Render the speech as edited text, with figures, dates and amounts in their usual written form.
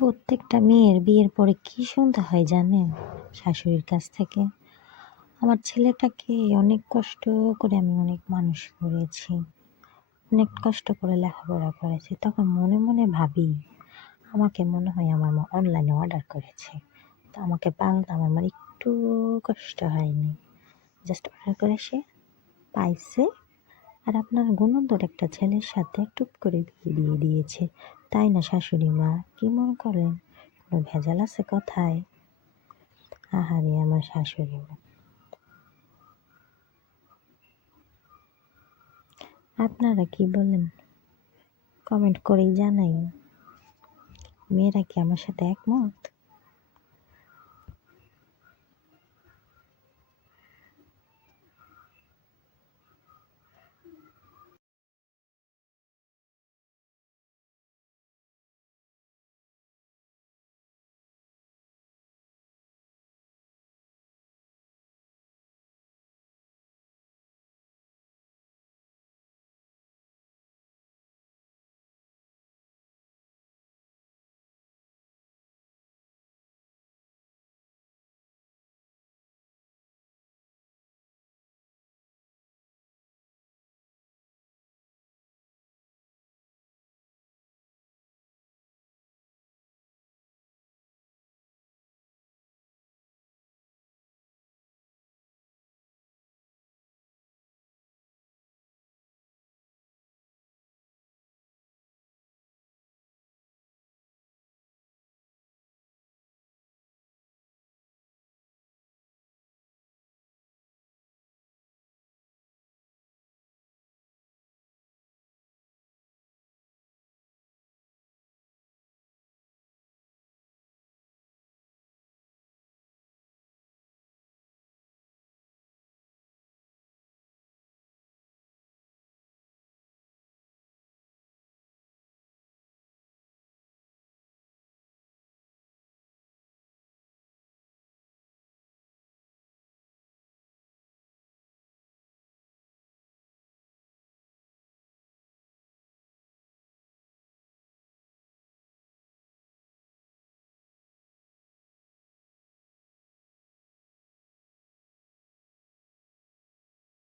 প্রত্যেকটা মেয়ের বিয়ের পরে কি শুনতে হয় জানেন শাশুড়ির কাছ থেকে? আমার ছেলেটাকে অনেক কষ্ট করে আমি অনেক মানুষ করেছি, অনেক কষ্ট করে লেখাপড়া করেছি। তখন মনে মনে ভাবি, আমাকে মনে হয় আমার মা অনলাইনে অর্ডার করেছে। তো আমাকে পালতে আমার একটু কষ্ট হয়নি। জাস্ট অর্ডার করে সে পাইছে, আর আপনার গুণধর একটা ছেলের সাথে টুপ করে বিয়ে দিয়ে দিয়েছে। তাই না শাশুড়ি মা? কি মনে করেন কোনো ভেজাল আছে কথায়? আহারে আমার শাশুড়ি মা। আপনারা কি বলেন কমেন্ট করেই জানাই। মেয়েরা কি আমার সাথে একমত?